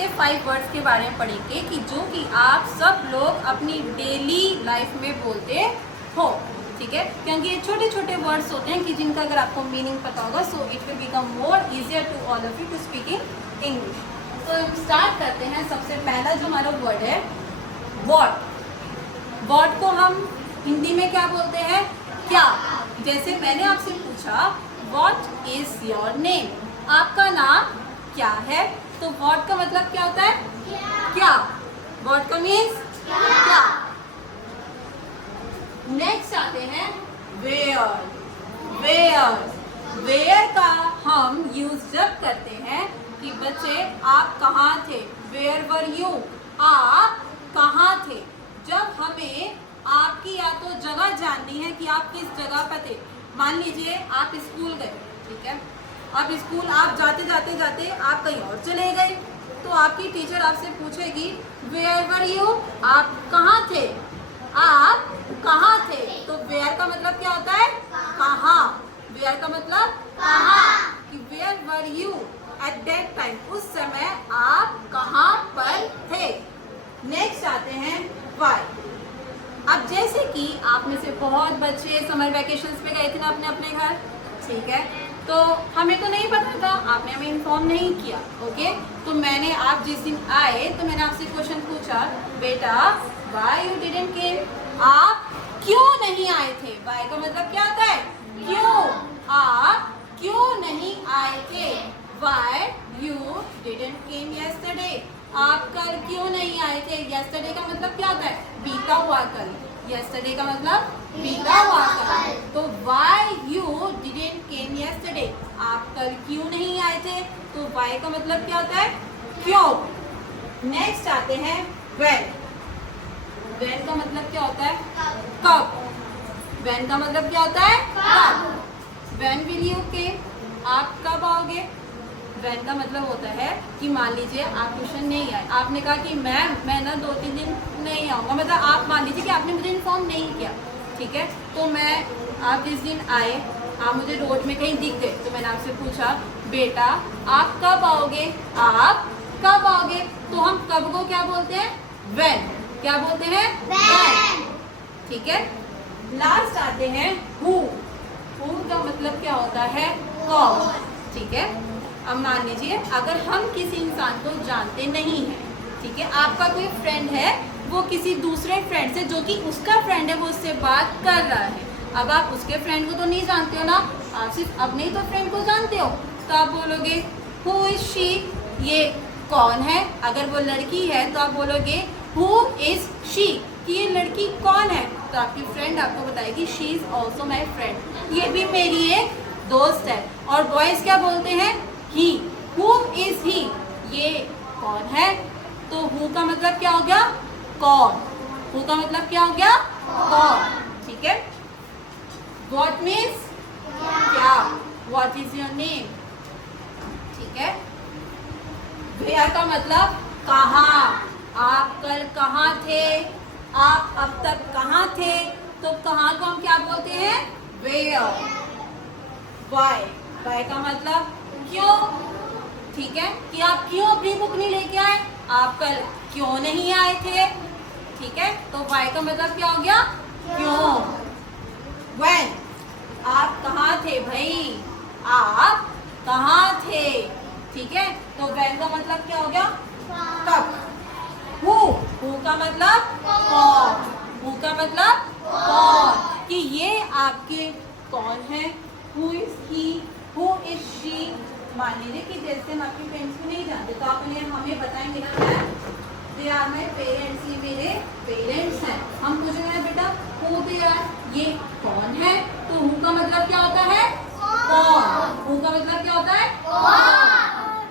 ऐसे 5 वर्ड्स के बारे में पढ़ेंगे कि जो कि आप सब लोग अपनी डेली लाइफ में बोलते हो, ठीक है। क्योंकि ये छोटे छोटे वर्ड्स होते हैं कि जिनका अगर आपको मीनिंग पता होगा so it will become more easier to all of you to speak in English. तो हम स्टार्ट करते हैं। सबसे पहला जो हमारा वर्ड है वॉट। वॉट को हम हिंदी में क्या बोलते हैं? क्या। जैसे मैंने आपसे पूछा वॉट इज योर नेम, आपका नाम क्या है, तो वॉट का मतलब क्या होता है? क्या। वॉट का मीन्स क्या। नेक्स्ट आते हैं वेयर। वेयर। वेयर का हम यूज जब करते हैं कि बच्चे आप कहाँ थे, वेयर वर यू, आप कहाँ थे। जब हमें आपकी या तो जगह जाननी है कि आप किस जगह पर थे। मान लीजिए आप स्कूल गए, ठीक है। अब स्कूल आप जाते जाते जाते आप कहीं और चले गए, तो आपकी टीचर आपसे पूछेगी वेयर वर यू, आप कहाँ थे, आप कहाँ थे। तो वेयर का मतलब क्या होता है? कहाँ। वेयर का मतलब कहाँ, कि where were you at that time, उस समय आप कहाँ पर थे। नेक्स्ट आते हैं व्हाई। अब जैसे कि आप में से बहुत बच्चे समर वैकेशंस पे गए थे ना अपने अपने घर, ठीक है। तो हमें तो नहीं पता था, आपने हमें इन्फॉर्म नहीं किया, ओके। तो मैंने, आप जिस दिन आए तो मैंने आपसे क्वेश्चन पूछा, बेटा व्हाई यू डिडंट केम, आप क्यों नहीं आए थे। व्हाई का मतलब क्या होता है? क्यों। आप क्यों नहीं आए थे। Why you didn't came yesterday, आप कल क्यों नहीं आए थे। यस्टरडे का मतलब क्या होता है? बीता हुआ कल। यस्टरडे का मतलब बीता हुआ कल। तो why you didn't came yesterday, आप कल क्यों नहीं आए थे। तो व्हाई का मतलब क्या होता है? क्यों। नेक्स्ट आते हैं व्हेन। व्हेन का मतलब क्या होता है? कब। व्हेन का मतलब क्या होता है? कब। व्हेन विल यू केम, आप कब आओगे। व्हेन का मतलब होता है कि मान लीजिए आप ट्यूशन नहीं आए, आपने कहा कि मैम मैं ना 2-3 दिन नहीं आऊँगा, मतलब आप मान लीजिए कि आपने मुझे इन्फॉर्म नहीं किया, ठीक है। तो आप जिस दिन आए, आप मुझे रोड में कहीं दिख गए, तो मैंने आपसे पूछा बेटा आप कब आओगे, आप कब आओगे। तो हम कब को क्या बोलते हैं? व्हेन। क्या बोलते हैं? व्हेन, ठीक है। लास्ट आते हैं हु। हु का मतलब क्या होता है? कौन, ठीक है। अब मान लीजिए अगर हम किसी इंसान को जानते नहीं हैं, ठीक है, आपका कोई फ्रेंड है, वो किसी दूसरे फ्रेंड से जो कि उसका फ्रेंड है वो उससे बात कर रहा है। अब आप उसके फ्रेंड को तो नहीं जानते हो ना, आप सिर्फ अपने ही तो फ्रेंड को जानते हो। तो आप बोलोगे हु इज शी, ये कौन है। अगर वो लड़की है तो आप बोलोगे हु इज शी, कि ये लड़की कौन है। तो आपकी फ्रेंड आपको बताएगी she is also my friend, ये भी मेरी एक दोस्त है। और बॉयज क्या बोलते हैं? ही। हु इज ही, ये कौन है। तो हु का मतलब क्या हो गया? कौन। हु का मतलब क्या हो गया? कौन, ठीक है। व्हाट मीन्स क्या। व्हाट इज योर नेम, ठीक है। वेयर का मतलब कहाँ, आप कल कहाँ थे, आप अब तक कहाँ थे। तो कहाँ को हम क्या बोलते हैं? वेयर। व्हाई। व्हाई का मतलब क्यों, ठीक है, कि आप क्यों अपनी बुक नहीं लेके आए, आप कल क्यों नहीं आए थे, ठीक है। तो व्हाई का मतलब क्या हो गया? क्यों। व्हेन, आप कहाँ थे भाई, आप कहाँ थे, ठीक है। तो व्हेन का मतलब क्या हो गया? कब। हु। हु का मतलब कौन। हु का मतलब कौन, कि ये आपके कौन है। Who is he, who is she. मान लीजिए कि जैसे हम आपके फ्रेंड्स को नहीं जानते तो आप हमें बताएंगे क्या दे आर माई पेरेंट्स, ये मेरे पेरेंट्स हैं। हम पूछेंगे ना बेटा हु दे आर, ये कौन है। तो हु का मतलब क्या होता है? कौन। हु का मतलब क्या होता है? कौन।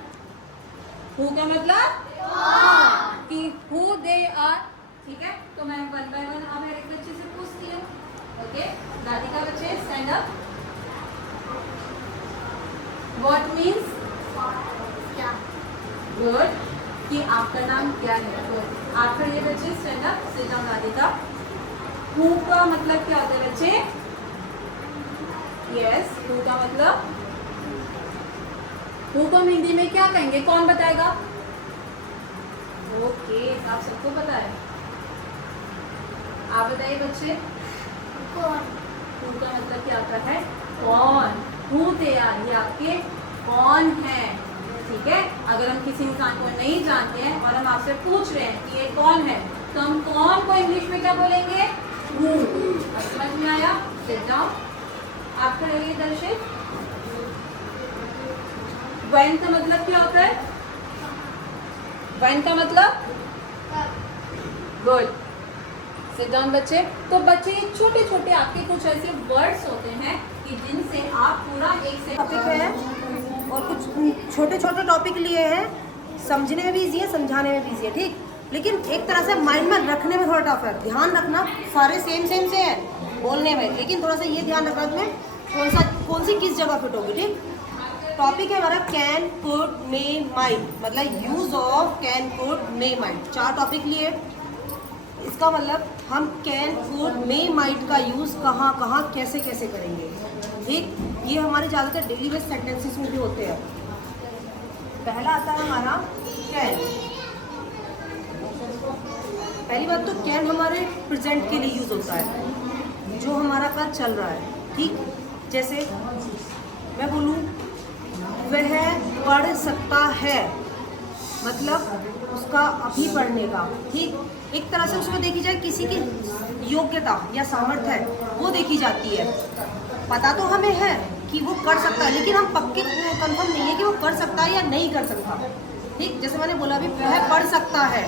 हु का मतलब कौन, कि हु दे आर, ठीक है। तो मैं वन बाय वन अब हर एक बच्चे से पूछती हूँ, ओके। राधिका बच्चे स्टैंड अप। What means क्या। गुड, कि आपका नाम क्या है। गुड, आप खड़े बच्चे stand up, sit down Radhika. Who का मतलब क्या होता है बच्चे? यस, हु का मतलब, हु को हम हिंदी में क्या कहेंगे, कौन बताएगा? ओके, आप सबको पता है। आप बताइए बच्चे, हु का मतलब क्या होता है? कौन। हु थे यार, ये आपके कौन है। ठीक है, अगर हम किसी इंसान को नहीं जानते हैं और हम आपसे पूछ रहे हैं कि ये कौन है, तो हम कौन को इंग्लिश में क्या बोलेंगे? हु। अब समझ में आया? Sit down. आप करेंगे दर्शित। व्हेन का मतलब क्या होता है? व्हेन का मतलब? गुड। सिट डाउन बच्चे। तो बच्चे छोटे छोटे आपके कुछ ऐसे वर्ड्स होते हैं कि जिनसे आप पूरा एक से टॉपिक है और कुछ छोटे छोटे टॉपिक लिए हैं, समझने में भी इजी है, समझाने में भी इजी है, ठीक। लेकिन एक तरह से माइंड में रखने में थोड़ा टफ है। ध्यान रखना, सारे सेम से हैं बोलने में, लेकिन थोड़ा सा ये ध्यान रखना तुम्हें कौन सी किस जगह फिट होगी, ठीक। टॉपिक है हमारा कैन, कुड, मे, माइट, मतलब use of can, could, may, might. 4 topic लिए। इसका मतलब हम कैन, कुड, मे, माइट का यूज़ कहाँ कहाँ कैसे कैसे करेंगे, ठीक। ये हमारे ज़्यादातर डेली बेस सेंटेंसेस में भी होते हैं। पहला आता है हमारा कैन। पहली बात तो कैन हमारे प्रेजेंट के लिए यूज़ होता है, जो हमारा कल चल रहा है, ठीक। जैसे मैं बोलूँ वह पढ़ सकता है, मतलब उसका अभी पढ़ने का, ठीक। एक तरह से उसमें देखी जाए किसी की योग्यता या सामर्थ्य है वो देखी जाती है। पता तो हमें है कि वो कर सकता है, लेकिन हम पक्के कंफर्म नहीं है कि वो कर सकता है या नहीं कर सकता, ठीक। जैसे मैंने बोला अभी वह पढ़ सकता है,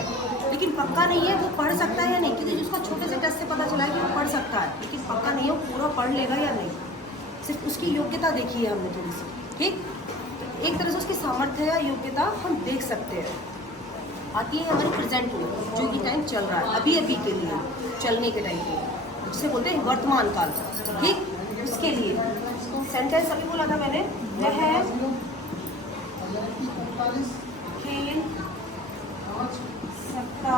लेकिन पक्का नहीं है वो पढ़ सकता है या नहीं, क्योंकि उसका छोटे से टेस्ट से पता चला है कि वो पढ़ सकता है, लेकिन पक्का नहीं है वो पूरा पढ़ लेगा या नहीं। सिर्फ उसकी योग्यता देखी है हमने थोड़ी सी, ठीक। एक तरह से उसकी सामर्थ्य या योग्यता हम देख सकते हैं। आती है हमारे प्रेजेंट में, जो कि टाइम चल रहा है, अभी अभी के लिए, चलने के टाइम पे, जिसे बोलते हैं वर्तमान काल, ठीक। उसके लिए सेंटेंस अभी बोला था मैंने, वह खेल सकता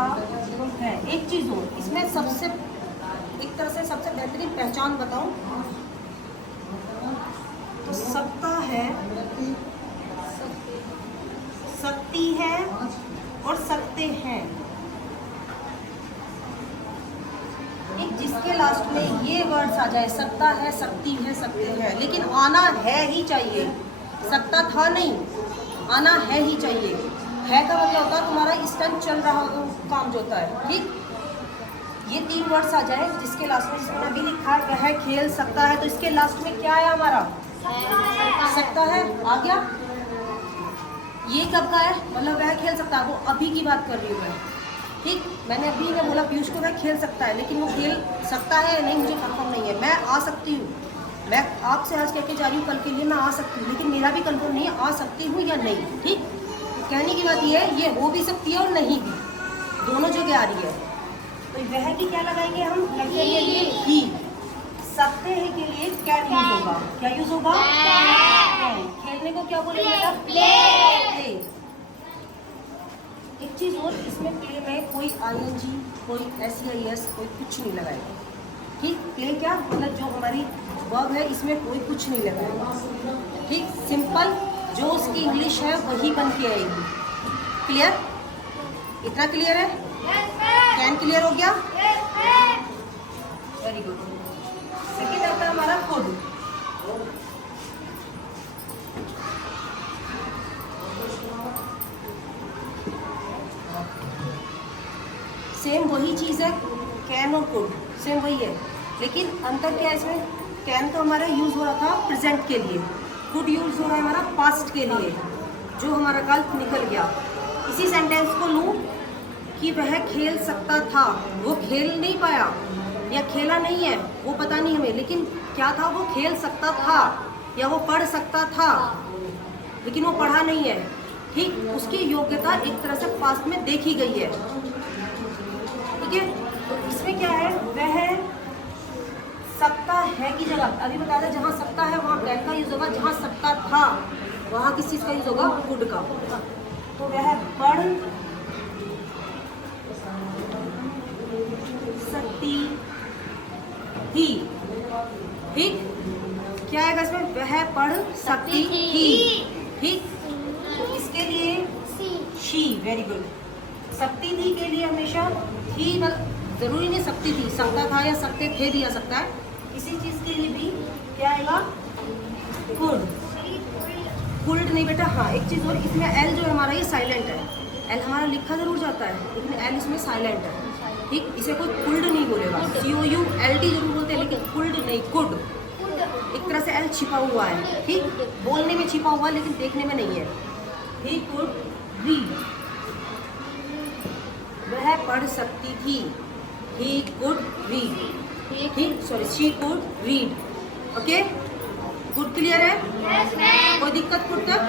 है। एक चीज़ हो इसमें सबसे, एक तरह से सबसे बेहतरीन पहचान बताऊं तो सकता है, सकती है और सकते हैं। एक जिसके लास्ट में ये वर्ड्स आ जाए, सकता है, सकती है, सकते हैं, लेकिन आना है ही चाहिए। सकता था नहीं, आना है ही चाहिए। है का मतलब होता है तुम्हारा इस टाइम चल रहा हो काम जो होता है, ठीक। ये 3 वर्ड्स आ जाए जिसके लास्ट में, जिसमें अभी लिखा है वह खेल सकता है, तो इसके लास्ट में क्या है हमारा? सकता है आ गया। ये कब का है? मतलब वह खेल सकता है, वो अभी की बात कर रही हूँ मैं, ठीक। मैंने अभी ने बोला पीयूष को वह खेल सकता है, लेकिन वो खेल सकता है या नहीं मुझे कंफर्म नहीं है। मैं आ सकती हूँ, मैं आपसे आज कह के जा रही हूँ कल के लिए मैं आ सकती हूँ, लेकिन मेरा भी कंफर्म नहीं है आ सकती हूँ या नहीं, ठीक। कहने की बात ये है, ये हो भी सकती है और नहीं भी, दोनों जगह आ रही है। तो वह की क्या लगाएंगे हम? लगेंगे लिए ही। सकते हैं के लिए कैन यूज होगा, क्या यूज होगा? खेलने को क्या बोलेंगे बेटा? प्ले। एक चीज और, इसमें प्ले में कोई आईएनजी, कोई एसईआईएस, कोई कुछ नहीं लगाएगा, ठीक। प्ले क्या मतलब जो हमारी वर्ब है इसमें कोई कुछ नहीं लगाएगा, ठीक। सिंपल जो उसकी इंग्लिश है वही बन के आएगी। क्लियर? इतना क्लियर है? कैन क्लियर हो गया? Very good. सेकेंड आता है हमारा कुड। सेम वही चीज़ है, कैन और कुड सेम वही है, लेकिन अंतर क्या है इसमें? कैन तो हमारा यूज़ हो रहा था प्रेजेंट के लिए, कुड यूज़ हो रहा है हमारा पास्ट के लिए, जो हमारा कल निकल गया। इसी सेंटेंस को लूँ कि वह खेल सकता था, वो खेल नहीं पाया या खेला नहीं है वो पता नहीं हमें, लेकिन क्या था? वो खेल सकता था या वो पढ़ सकता था, लेकिन वो पढ़ा नहीं है, ठीक। उसकी योग्यता एक तरह से पास्ट में देखी गई है, ठीक है। तो इसमें क्या है? वह सकता है की जगह अभी बता दें, जहाँ सकता है वहाँ कैन का यूज होगा, जहाँ सकता था वहाँ किस चीज़ का यूज होगा? कुड का। तो वह पढ़ सकती थी, ठीक। क्या आएगा इसमें? वह पढ़ सकती थी, ठीक। तो इसके लिए शी, वेरी गुड। सकती थी के लिए हमेशा थी, जरूरी नहीं सकती थी, सकता था या सकते थे भी आ सकता है। इसी चीज के लिए भी क्या आएगा, कुड। कुड नहीं बेटा, हाँ एक चीज और, इसमें एल जो है हमारा ये साइलेंट है। एल हमारा लिखा जरूर जाता है लेकिन एल इसमें साइलेंट है, ठीक। इसे कोई कुल्ड नहीं बोलेगा, COULD जरूर बोलते हैं लेकिन कुल्ड नहीं, कुड। एक तरह से एल छिपा हुआ है, ठीक, बोलने में छिपा हुआ है लेकिन देखने में नहीं है। ही कुड रीड, वह पढ़ सकती थी। ही कुड रीड, ठीक, sorry she could read. Okay, good, clear है? कोई दिक्कत कुड तक?